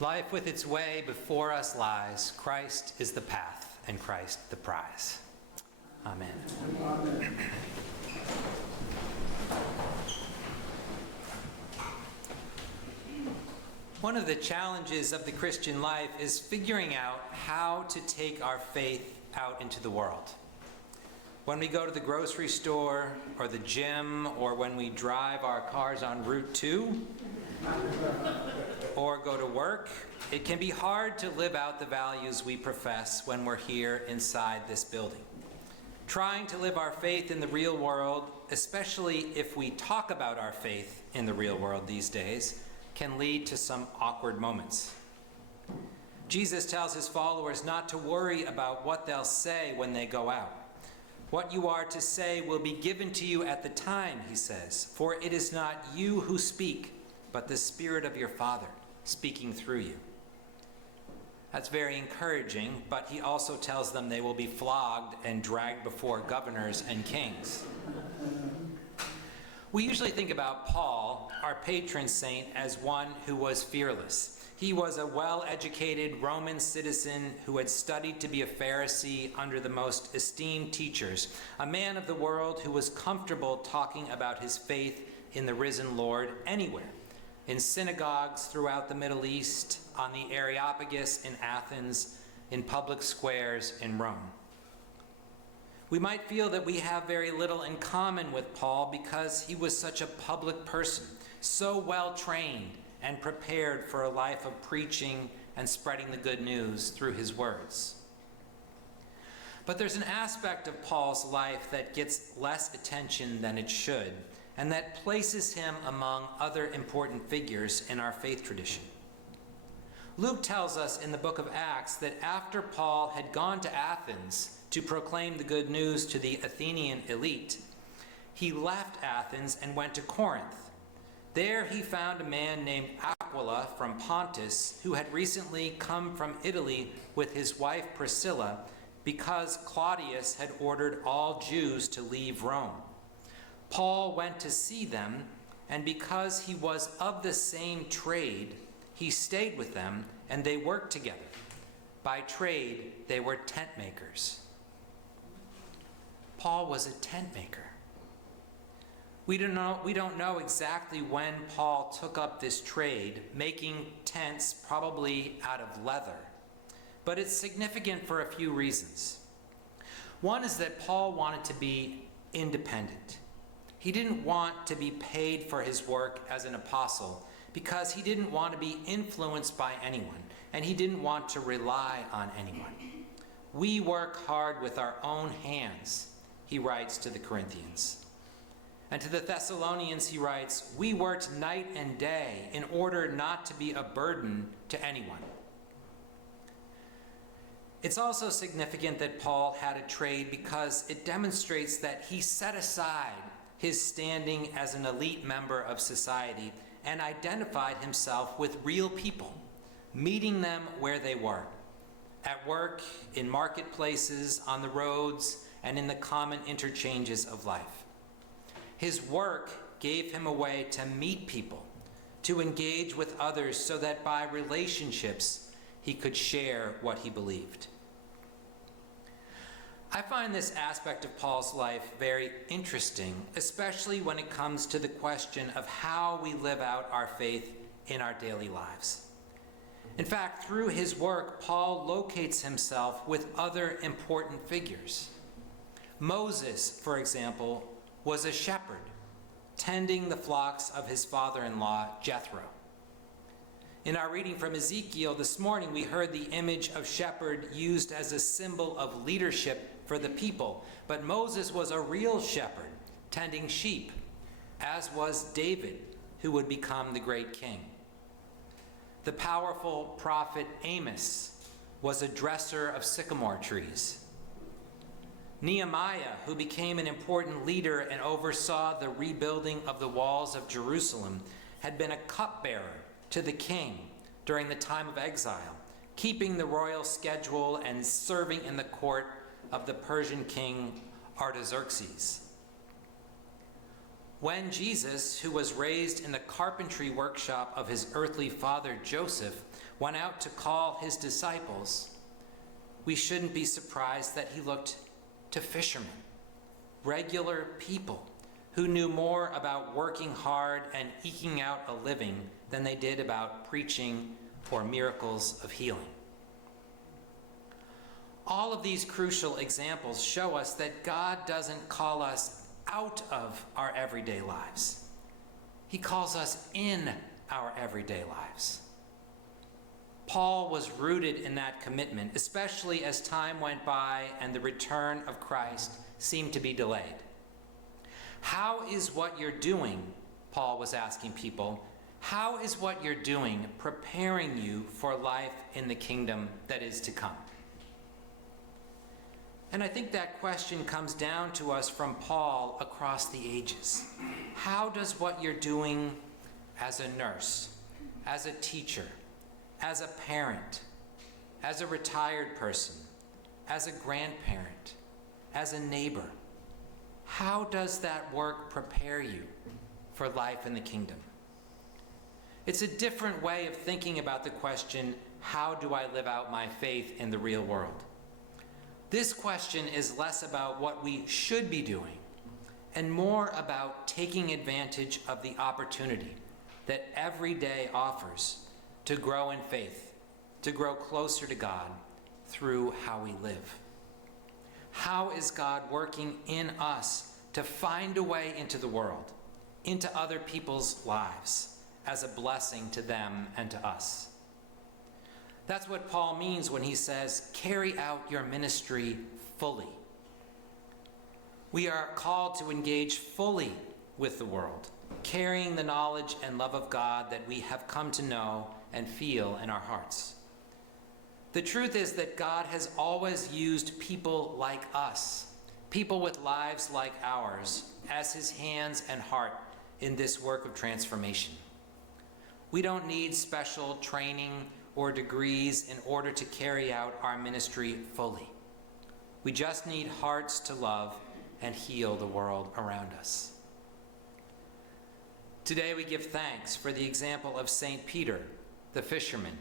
Life with its way before us lies. Christ is the path, and Christ the prize. Amen. One of the challenges of the Christian life is figuring out how to take our faith out into the world. When we go to the grocery store or the gym, or when we drive our cars on Route 2, or go to work, it can be hard to live out the values we profess when we're here inside this building. Trying to live our faith in the real world, especially if we talk about our faith in the real world these days, can lead to some awkward moments. Jesus tells his followers not to worry about what they'll say when they go out. What you are to say will be given to you at the time, he says, for it is not you who speak, but the Spirit of your Father speaking through you. That's very encouraging, but he also tells them they will be flogged and dragged before governors and kings. We usually think about Paul, our patron saint, as one who was fearless. He was a well-educated Roman citizen who had studied to be a Pharisee under the most esteemed teachers, a man of the world who was comfortable talking about his faith in the risen Lord anywhere, in synagogues throughout the Middle East, on the Areopagus in Athens, in public squares in Rome. We might feel that we have very little in common with Paul because he was such a public person, so well trained and prepared for a life of preaching and spreading the good news through his words. But there's an aspect of Paul's life that gets less attention than it should, and that places him among other important figures in our faith tradition. Luke tells us in the book of Acts that after Paul had gone to Athens to proclaim the good news to the Athenian elite, he left Athens and went to Corinth. There he found a man named Aquila from Pontus, who had recently come from Italy with his wife Priscilla because Claudius had ordered all Jews to leave Rome. Paul went to see them, and because he was of the same trade, he stayed with them, and they worked together. By trade, they were tent makers. Paul was a tent maker. We don't know exactly when Paul took up this trade, making tents probably out of leather. But it's significant for a few reasons. One is that Paul wanted to be independent. He didn't want to be paid for his work as an apostle because he didn't want to be influenced by anyone, and he didn't want to rely on anyone. We work hard with our own hands, he writes to the Corinthians. And to the Thessalonians he writes, we worked night and day in order not to be a burden to anyone. It's also significant that Paul had a trade because it demonstrates that he set aside his standing as an elite member of society and identified himself with real people, meeting them where they were, at work, in marketplaces, on the roads, and in the common interchanges of life. His work gave him a way to meet people, to engage with others so that by relationships he could share what he believed. I find this aspect of Paul's life very interesting, especially when it comes to the question of how we live out our faith in our daily lives. In fact, through his work, Paul locates himself with other important figures. Moses, for example, was a shepherd, tending the flocks of his father-in-law, Jethro. In our reading from Ezekiel this morning, we heard the image of shepherd used as a symbol of leadership for the people. But Moses was a real shepherd, tending sheep, as was David, who would become the great king. The powerful prophet Amos was a dresser of sycamore trees. Nehemiah, who became an important leader and oversaw the rebuilding of the walls of Jerusalem, had been a cupbearer to the king during the time of exile, keeping the royal schedule and serving in the court of the Persian king Artaxerxes. When Jesus, who was raised in the carpentry workshop of his earthly father Joseph, went out to call his disciples, we shouldn't be surprised that he looked to fishermen, regular people who knew more about working hard and eking out a living than they did about preaching or miracles of healing. All of these crucial examples show us that God doesn't call us out of our everyday lives. He calls us in our everyday lives. Paul was rooted in that commitment, especially as time went by and the return of Christ seemed to be delayed. How is what you're doing, Paul was asking people, how is what you're doing preparing you for life in the kingdom that is to come? And I think that question comes down to us from Paul across the ages. How does what you're doing as a nurse, as a teacher, as a parent, as a retired person, as a grandparent, as a neighbor, how does that work prepare you for life in the kingdom? It's a different way of thinking about the question, how do I live out my faith in the real world? This question is less about what we should be doing and more about taking advantage of the opportunity that every day offers to grow in faith, to grow closer to God through how we live. How is God working in us to find a way into the world, into other people's lives, as a blessing to them and to us? That's what Paul means when he says, carry out your ministry fully. We are called to engage fully with the world, carrying the knowledge and love of God that we have come to know and feel in our hearts. The truth is that God has always used people like us, people with lives like ours, as his hands and heart in this work of transformation. We don't need special training or degrees in order to carry out our ministry fully. We just need hearts to love and heal the world around us. Today we give thanks for the example of St. Peter, the fisherman,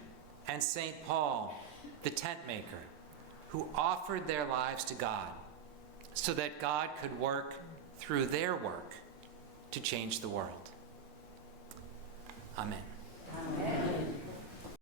and St. Paul, the tent maker, who offered their lives to God so that God could work through their work to change the world. Amen. Amen.